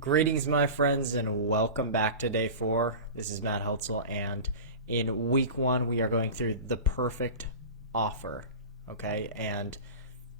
Greetings, my friends, and welcome back to day 4. This is Matt Heltzel, and in week 1, we are going through the perfect offer. Okay, and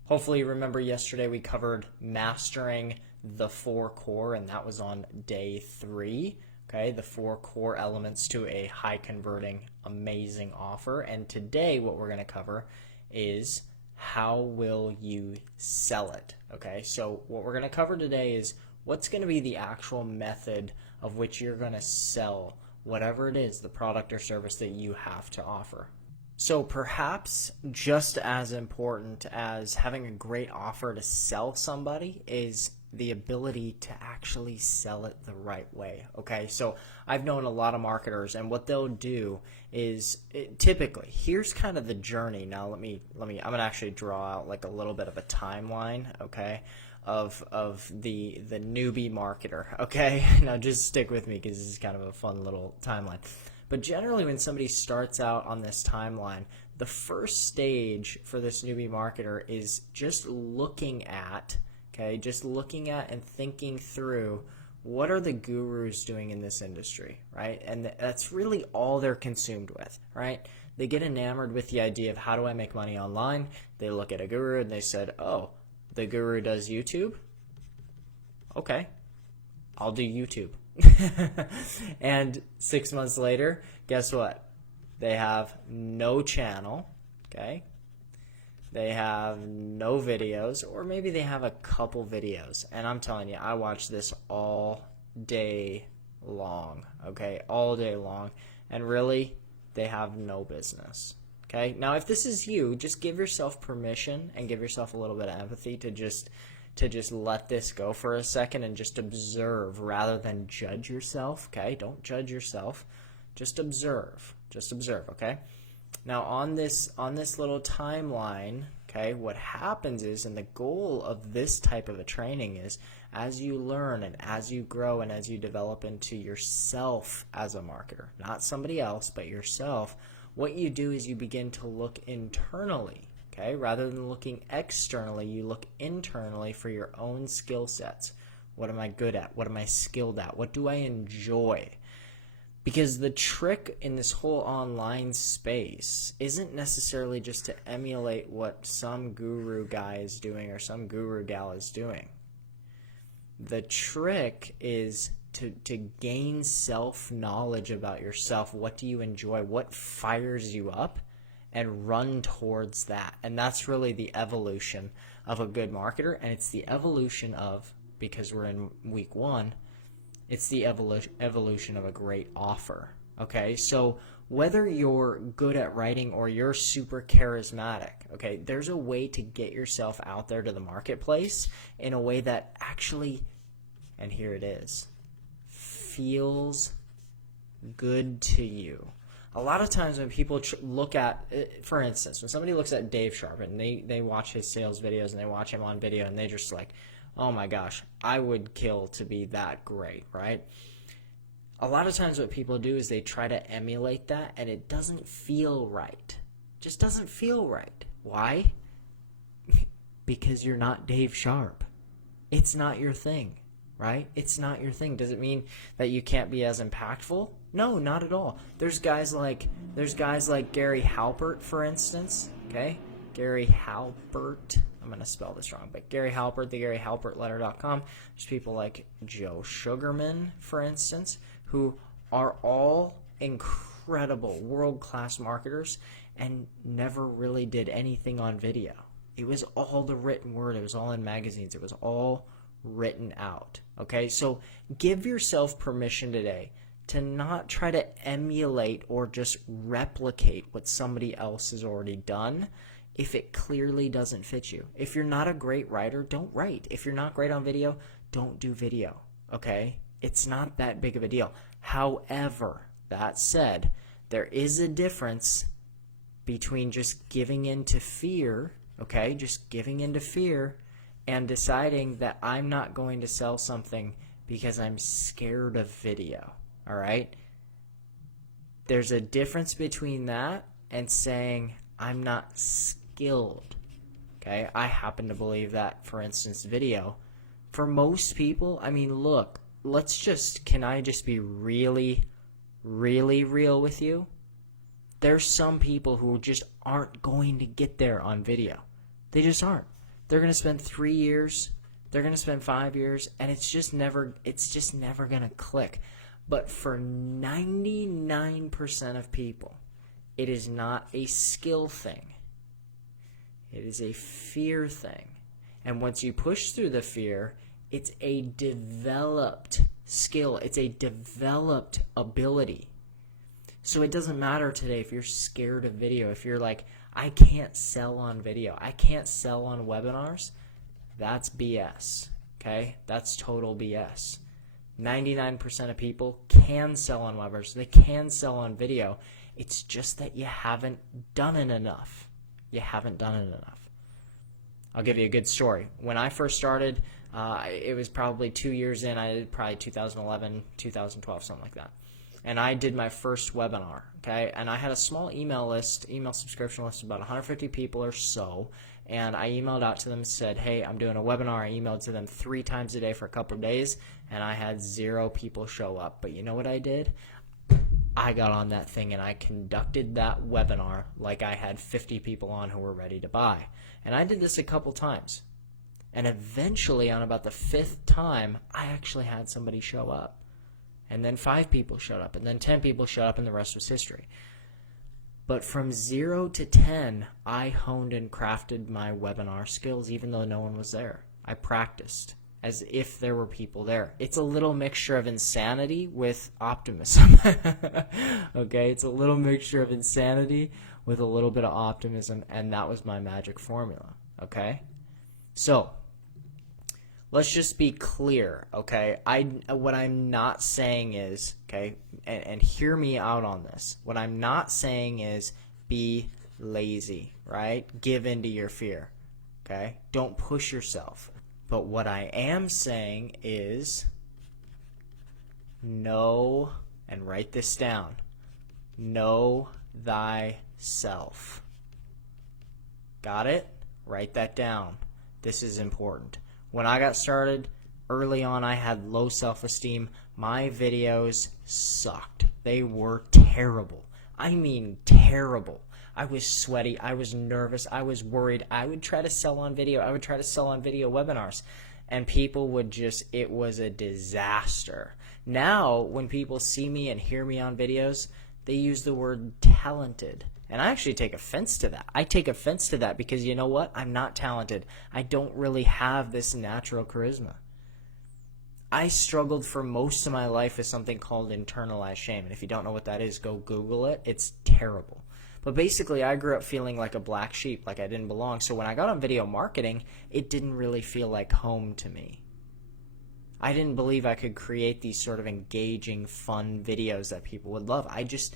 hopefully you remember yesterday we covered mastering the 4 core, and that was on day 3. Okay, the 4 core elements to a high converting, amazing offer. And today, what we're going to cover is how will you sell it. Okay, so what we're going to cover today is what's going to be the actual method of which you're going to sell whatever it is, the product or service that you have to offer. So perhaps just as important as having a great offer to sell somebody is the ability to actually sell it the right way. Okay, so I've known a lot of marketers, and what they'll do is typically, here's kind of the journey. Now I'm gonna actually draw out like a little bit of a timeline, okay, of the newbie marketer. Okay, now just stick with me because this is kind of a fun little timeline. But generally, when somebody starts out on this timeline, the first stage for this newbie marketer is just looking at and thinking through what are the gurus doing in this industry, right? And that's really all they're consumed with, right? They get enamored with the idea of how do I make money online? They look at a guru and they said, oh, the guru does YouTube? Okay, I'll do YouTube. And 6 months later, guess what? They have no channel, okay? They have no videos, or maybe they have a couple videos. And I'm telling you, I watch this all day long, okay? All day long. And really, they have no business, okay? Now, if this is you, just give yourself permission and give yourself a little bit of empathy to just let this go for a second and just observe rather than judge yourself, okay? Don't judge yourself. Just observe. Just observe, okay? Now, on this little timeline, okay, what happens is, and the goal of this type of a training is, as you learn and as you grow and as you develop into yourself as a marketer, not somebody else, but yourself, what you do is you begin to look internally, okay? Rather than looking externally, you look internally for your own skill sets. What am I good at? What am I skilled at? What do I enjoy? Because the trick in this whole online space isn't necessarily just to emulate what some guru guy is doing or some guru gal is doing. The trick is to gain self-knowledge about yourself. What do you enjoy? What fires you up? And run towards that. And that's really the evolution of a good marketer. And it's the evolution of, because we're in week 1, it's the evolution of a great offer. Okay, so whether you're good at writing or you're super charismatic, okay, there's a way to get yourself out there to the marketplace in a way that actually, and here it is, feels good to you. A lot of times when people look at, for instance, when somebody looks at Dave Sharp and they watch his sales videos and they watch him on video and they just like, oh my gosh, I would kill to be that great, right? A lot of times what people do is they try to emulate that and it doesn't feel right. It just doesn't feel right. Why? Because you're not Dave Sharp. It's not your thing, right? It's not your thing. Does it mean that you can't be as impactful? No, not at all. There's guys like Gary Halpert, for instance, okay? Gary Halpert. I'm going to spell this wrong, but Gary Halpert, the GaryHalpertLetter.com. There's people like Joe Sugarman, for instance, who are all incredible world-class marketers and never really did anything on video. It was all the written word. It was all in magazines. It was all written out. Okay, so give yourself permission today to not try to emulate or just replicate what somebody else has already done if it clearly doesn't fit you. If you're not a great writer, don't write. If you're not great on video, don't do video, okay? It's not that big of a deal. However, that said, there is a difference between just giving in to fear, okay? Just giving in to fear and deciding that I'm not going to sell something because I'm scared of video, all right? There's a difference between that and saying I'm not skilled, okay? I happen to believe that, for instance, video, for most people, I mean, look, can I just be really, really real with you? There's some people who just aren't going to get there on video. They just aren't. They're going to spend 3 years, they're going to spend 5 years, and it's just never going to click. But for 99% of people, it is not a skill thing. It is a fear thing. And once you push through the fear, it's a developed skill. It's a developed ability. So it doesn't matter today if you're scared of video. If you're like, I can't sell on video, I can't sell on webinars, that's BS. Okay? That's total BS. 99% of people can sell on webinars. They can sell on video. It's just that you haven't done it enough. You haven't done it enough. I'll give you a good story. When I first started, it was probably 2 years in. I did probably 2011, 2012, something like that. And I did my first webinar, okay? And I had a small email subscription list of about 150 people or so. And I emailed out to them and said, hey, I'm doing a webinar. I emailed to them 3 times a day for a couple of days, and I had 0 people show up. But you know what I did? I got on that thing and I conducted that webinar like I had 50 people on who were ready to buy. And I did this a couple times. And eventually, on about the 5th time, I actually had somebody show up. And then 5 people showed up, and then 10 people showed up, and the rest was history. But from 0 to 10, I honed and crafted my webinar skills even though no one was there. I practiced as if there were people there. It's a little mixture of insanity with optimism. Okay, it's a little mixture of insanity with a little bit of optimism, and that was my magic formula. Okay, so let's just be clear. Okay, what I'm not saying is, okay, and hear me out on this. What I'm not saying is be lazy, right? Give in to your fear. Okay, don't push yourself. But what I am saying is know, and write this down, know thyself. Got it? Write that down. This is important. When I got started, early on I had low self-esteem. My videos sucked. They were terrible. I mean terrible. I was sweaty. I was nervous. I was worried. I would try to sell on video. I would try to sell on video webinars. And people would just, it was a disaster. Now, when people see me and hear me on videos, they use the word talented. And I actually take offense to that. I take offense to that because you know what? I'm not talented. I don't really have this natural charisma. I struggled for most of my life with something called internalized shame. And if you don't know what that is, go Google it. It's terrible. But basically, I grew up feeling like a black sheep, like I didn't belong. So when I got on video marketing, it didn't really feel like home to me. I didn't believe I could create these sort of engaging, fun videos that people would love. I just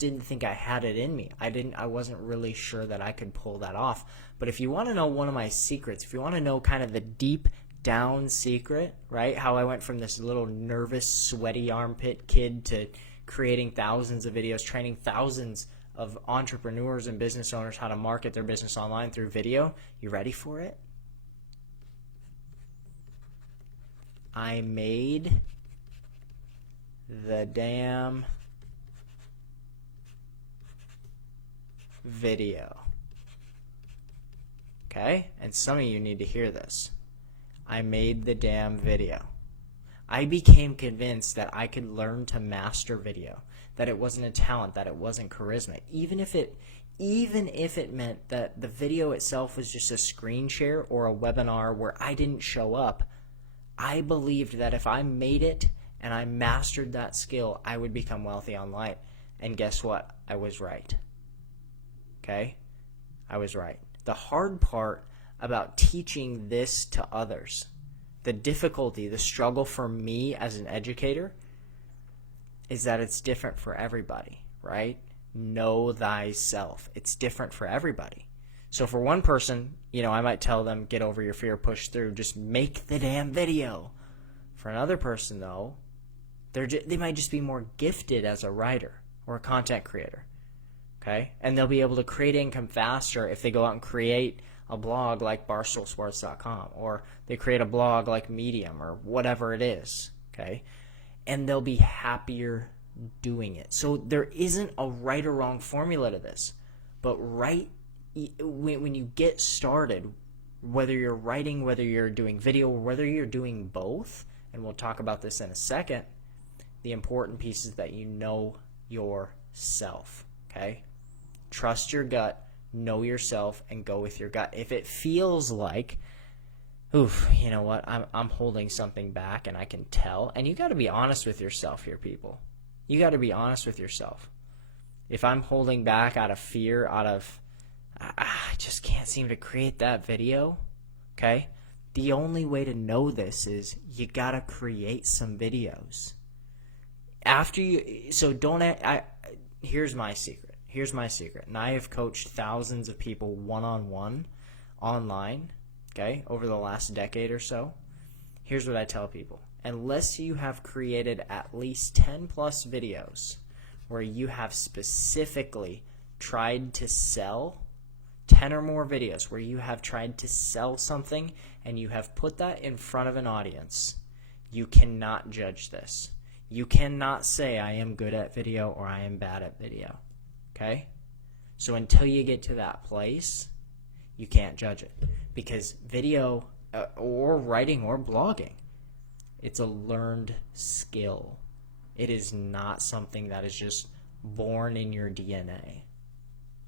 didn't think I had it in me. I wasn't really sure that I could pull that off. But if you want to know one of my secrets, if you want to know kind of the deep down secret, right? How I went from this little nervous, sweaty armpit kid to creating thousands of videos, training thousands of entrepreneurs and business owners how to market their business online through video. You ready for it? I made the damn video. Okay? And some of you need to hear this. I made the damn video. I became convinced that I could learn to master video, that it wasn't a talent, that it wasn't charisma, even if it meant that the video itself was just a screen share or a webinar where I didn't show up. I believed that if I made it and I mastered that skill, I would become wealthy online. And guess what? I was right. Okay? I was right. The hard part about teaching this to others, the difficulty, the struggle for me as an educator, is that it's different for everybody, right? Know thyself. It's different for everybody. So for one person, I might tell them, get over your fear, push through, just make the damn video. For another person, though, they might just be more gifted as a writer or a content creator, okay? And they'll be able to create income faster if they go out and create a blog like barstoolsports.com, or they create a blog like Medium, or whatever it is, okay? And they'll be happier doing it. So there isn't a right or wrong formula to this, but when you get started, whether you're writing, whether you're doing video, or whether you're doing both, and we'll talk about this in a second, the important piece is that you know yourself, okay? Trust your gut, know yourself, and go with your gut. If it feels like, oof, you know what, I'm holding something back and I can tell, and you got to be honest with yourself here, people. You got to be honest with yourself. If I'm holding back out of fear, I just can't seem to create that video, okay? The only way to know this is you got to create some videos. Here's my secret. And I have coached thousands of people one-on-one online, okay, over the last decade or so. Here's what I tell people. Unless you have created at least 10 plus videos where you have specifically tried to sell, 10 or more videos where you have tried to sell something and you have put that in front of an audience, you cannot judge this. You cannot say I am good at video or I am bad at video, okay? So until you get to that place, you can't judge it, because video or writing or blogging, it's a learned skill. It is not something that is just born in your DNA.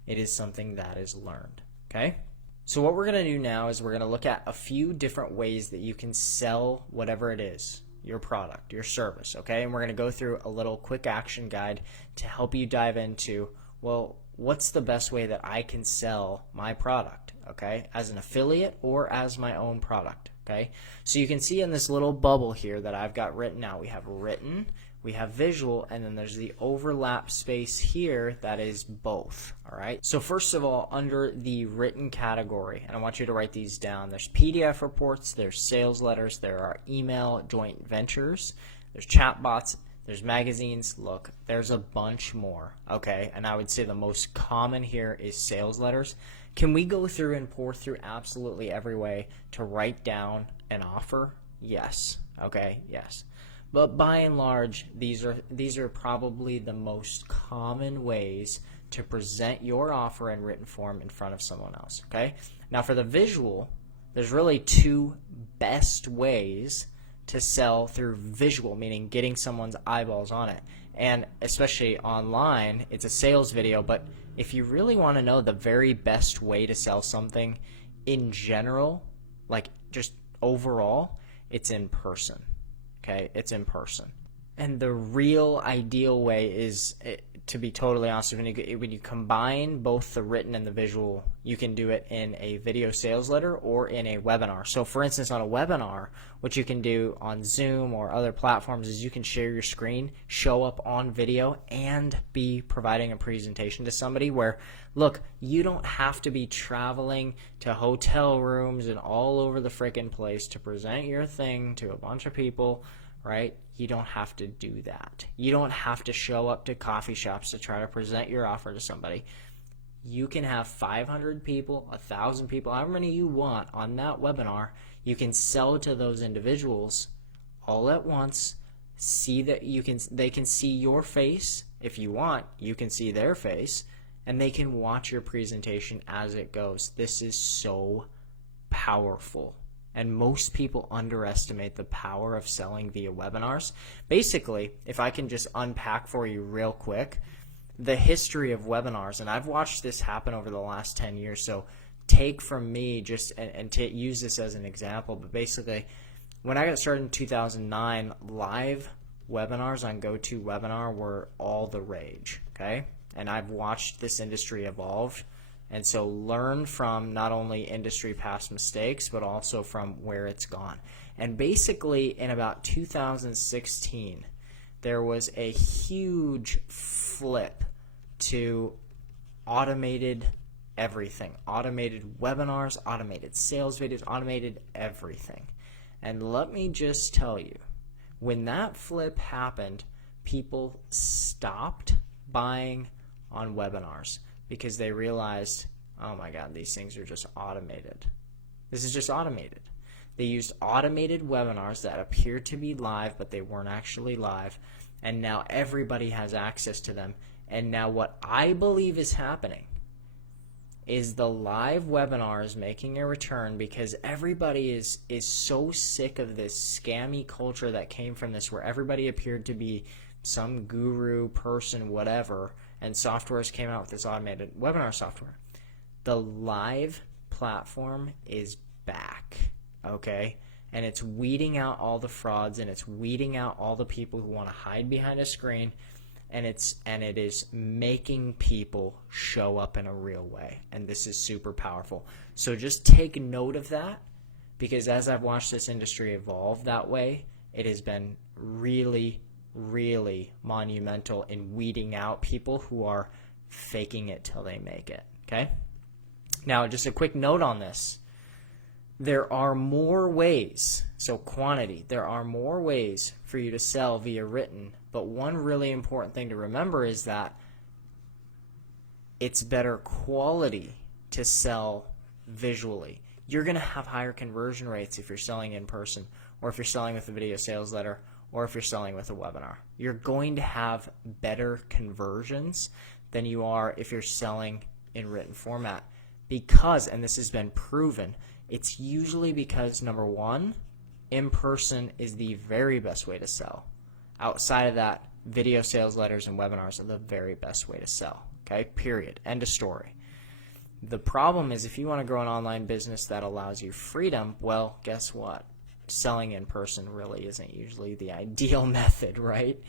It is something that is learned, okay? So what we're going to do now is we're going to look at a few different ways that you can sell whatever it is, your product, your service, okay? And we're going to go through a little quick action guide to help you dive into, well, what's the best way that I can sell my product, okay, as an affiliate or as my own product, okay? So you can see in this little bubble here that I've got written out, we have written, we have visual, and then there's the overlap space here that is both, all right? So first of all, under the written category, and I want you to write these down, there's PDF reports, there's sales letters, there are email joint ventures, there's chatbots, there's magazines. Look, there's a bunch more, okay? And I would say the most common here is sales letters. Can we go through and pour through absolutely every way to write down an offer? Yes, okay, yes. But by and large, these are probably the most common ways to present your offer in written form in front of someone else, okay? Now for the visual, there's really two best ways to sell through visual, meaning getting someone's eyeballs on it. And especially online, it's a sales video, but if you really want to know the very best way to sell something in general, like just overall, it's in person. Okay, it's in person. And the real ideal way is, to be totally honest, when you combine both the written and the visual, you can do it in a video sales letter or in a webinar. So for instance, on a webinar, what you can do on Zoom or other platforms is you can share your screen, show up on video, and be providing a presentation to somebody where, look, you don't have to be traveling to hotel rooms and all over the frickin' place to present your thing to a bunch of people, right? You don't have to do that. You don't have to show up to coffee shops to try to present your offer to somebody. You can have 500 people, 1,000 people, however many you want on that webinar. You can sell to those individuals all at once. See that they can see your face. If you want, you can see their face, and they can watch your presentation as it goes. This is so powerful. And most people underestimate the power of selling via webinars. Basically, if I can just unpack for you real quick, the history of webinars, and I've watched this happen over the last 10 years, so take from me just and use this as an example, but basically, when I got started in 2009, live webinars on GoToWebinar were all the rage, okay? And I've watched this industry evolve. And so learn from not only industry past mistakes, but also from where it's gone. And basically in about 2016, there was a huge flip to automated everything. Automated webinars, automated sales videos, automated everything. And let me just tell you, when that flip happened, people stopped buying on webinars, because they realized, oh my God, these things are just automated. This is just automated. They used automated webinars that appeared to be live, but they weren't actually live. And now everybody has access to them. And now what I believe is happening is the live webinar is making a return because everybody is so sick of this scammy culture that came from this, where everybody appeared to be some guru person, whatever, and softwares came out with this automated webinar software. The live platform is back, okay? And it's weeding out all the frauds, and it's weeding out all the people who want to hide behind a screen, and it is making people show up in a real way. And this is super powerful. So just take note of that, because as I've watched this industry evolve that way, it has been really, really monumental in weeding out people who are faking it till they make it, okay? Now, just a quick note on this. There are more ways, so quantity, there are more ways for you to sell via written, but one really important thing to remember is that it's better quality to sell visually. You're going to have higher conversion rates if you're selling in person, or if you're selling with a video sales letter, or if you're selling with a webinar. You're going to have better conversions than you are if you're selling in written format. Because, and this has been proven, it's usually because, number one, in person is the very best way to sell. Outside of that, video sales letters and webinars are the very best way to sell. Okay, period. End of story. The problem is, if you want to grow an online business that allows you freedom, well, guess what? Selling in person really isn't usually the ideal method, right?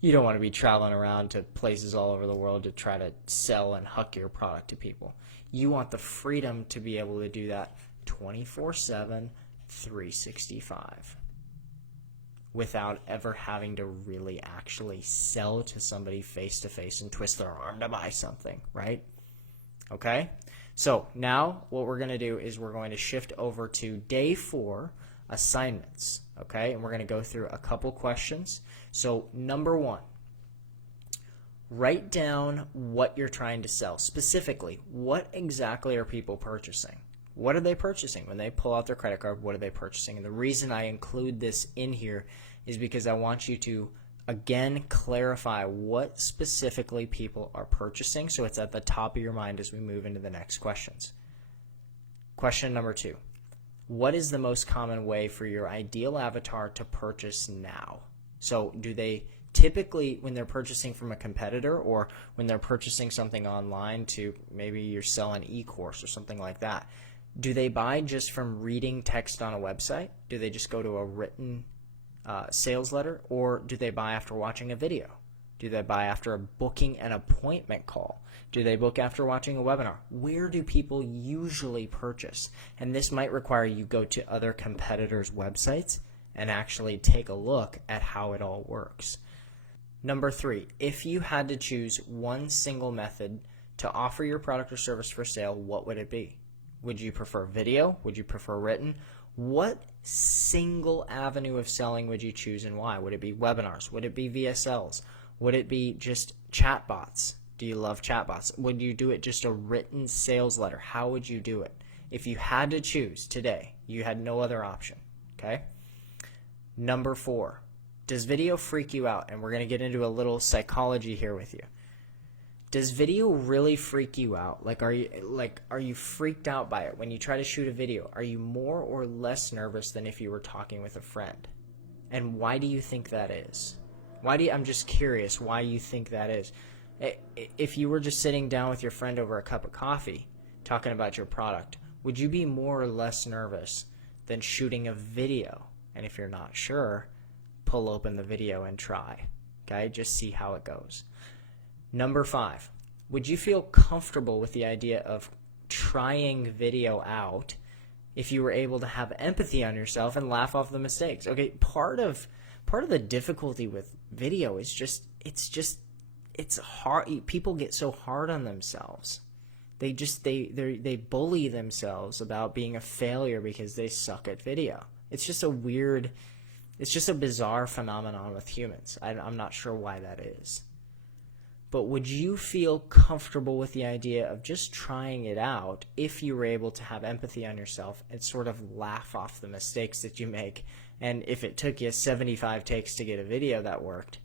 You don't want to be traveling around to places all over the world to try to sell and huck your product to people. You want the freedom to be able to do that 24/7, 365 without ever having to really actually sell to somebody face to face and twist their arm to buy something, right? Okay? So now what we're going to do is we're going to shift over to day 4, assignments, okay? And we're going to go through a couple questions. So number 1, write down what you're trying to sell. Specifically, what exactly are people purchasing? What are they purchasing? When they pull out their credit card, what are they purchasing? And the reason I include this in here is because I want you to, again, clarify what specifically people are purchasing, so it's at the top of your mind as we move into the next questions. Question number 2. What is the most common way for your ideal avatar to purchase now? So do they typically, when they're purchasing from a competitor, or when they're purchasing something online, to maybe you're selling an e-course or something like that, do they buy just from reading text on a website? Do they just go to a written sales letter? Or do they buy after watching a video? Do they buy after booking an appointment call? Do they book after watching a webinar? Where do people usually purchase? And this might require you go to other competitors' websites and actually take a look at how it all works. Number 3, if you had to choose one single method to offer your product or service for sale, what would it be? Would you prefer video? Would you prefer written? What single avenue of selling would you choose, and why? Would it be webinars? Would it be VSLs? Would it be just chatbots? Do you love chatbots? Would you do it just a written sales letter? How would you do it? If you had to choose today, you had no other option, okay? Number 4, does video freak you out? And we're going to get into a little psychology here with you. Does video really freak you out? Are you freaked out by it? When you try to shoot a video, are you more or less nervous than if you were talking with a friend? And why do you think that is? I'm just curious why you think that is. If you were just sitting down with your friend over a cup of coffee talking about your product, would you be more or less nervous than shooting a video? And if you're not sure, pull open the video and try. Okay, just see how it goes. Number 5, would you feel comfortable with the idea of trying video out if you were able to have empathy on yourself and laugh off the mistakes? Okay, part of the difficulty with video is it's hard. People get so hard on themselves. They bully themselves about being a failure because they suck at video. It's just a bizarre phenomenon with humans. I'm not sure why that is. but would you feel comfortable with the idea of just trying it out if you were able to have empathy on yourself and sort of laugh off the mistakes that you make? And if it took you 75 takes to get a video that worked,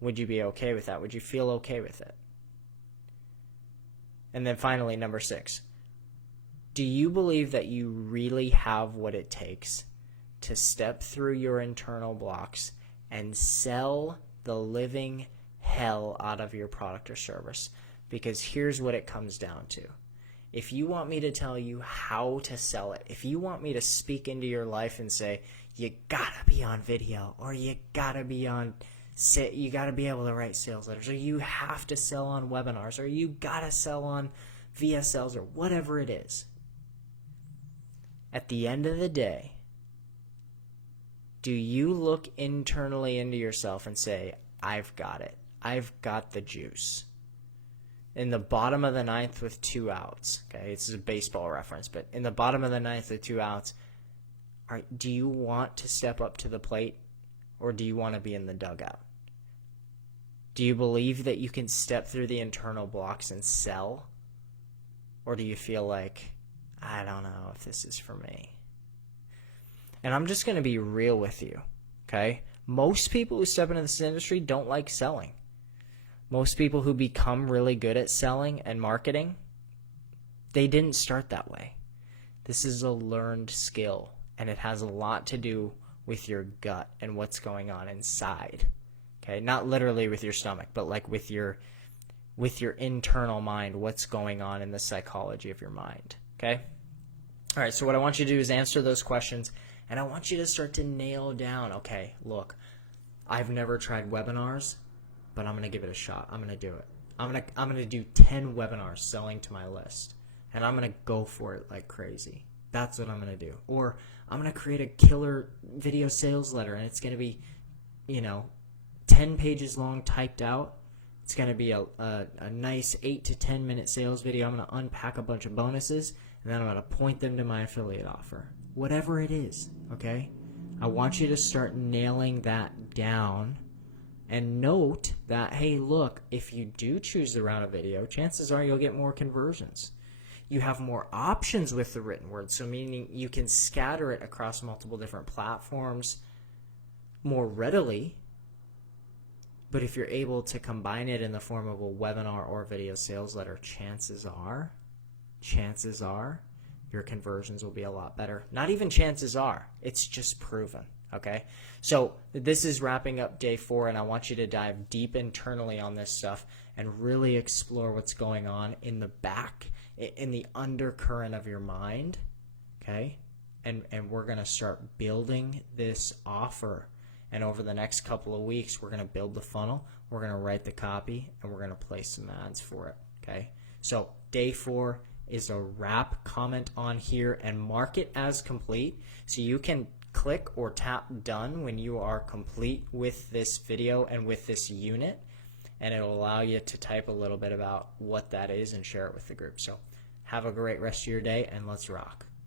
would you be okay with that? Would you feel okay with it? And then finally, number 6, do you believe that you really have what it takes to step through your internal blocks and sell the living hell out of your product or service? Because here's what it comes down to. If you want me to tell you how to sell it, if you want me to speak into your life and say, you gotta be on video, or you gotta be on, you gotta be able to write sales letters, or you have to sell on webinars, or you gotta sell on VSLs, or whatever it is, at the end of the day, do you look internally into yourself and say, I've got it. I've got the juice. In the bottom of the ninth with 2 outs, okay, this is a baseball reference, but in the bottom of the ninth with 2 outs, do you want to step up to the plate, or do you want to be in the dugout? Do you believe that you can step through the internal blocks and sell? Or do you feel like, I don't know if this is for me? And I'm just going to be real with you, okay? Most people who step into this industry don't like selling. Most people who become really good at selling and marketing, they didn't start that way. This is a learned skill, and it has a lot to do with your gut and what's going on inside. Okay, not literally with your stomach, but like with your internal mind, what's going on in the psychology of your mind. Okay? All right, so what I want you to do is answer those questions, and I want you to start to nail down, okay, look, I've never tried webinars, but I'm going to give it a shot. I'm going to do it. I'm going to do 10 webinars selling to my list, and I'm going to go for it like crazy. That's what I'm going to do. Or I'm going to create a killer video sales letter, and it's going to be, 10 pages long typed out. It's going to be a nice 8 to 10 minute sales video. I'm going to unpack a bunch of bonuses, and then I'm going to point them to my affiliate offer. Whatever it is, okay? I want you to start nailing that down, and note that, hey, look, if you do choose the route of video, chances are you'll get more conversions. You have more options with the written word, so meaning you can scatter it across multiple different platforms more readily. But if you're able to combine it in the form of a webinar or video sales letter, chances are your conversions will be a lot better. Not even chances are, it's just proven, okay? So this is wrapping up day 4, and I want you to dive deep internally on this stuff and really explore what's going on in the back, in the undercurrent of your mind, okay? And we're going to start building this offer. And over the next couple of weeks, we're going to build the funnel, we're going to write the copy, and we're going to place some ads for it, okay? So day 4 is a wrap. Comment on here and mark it as complete, so you can click or tap done when you are complete with this video and with this unit, and it'll allow you to type a little bit about what that is and share it with the group. So have a great rest of your day, and let's rock.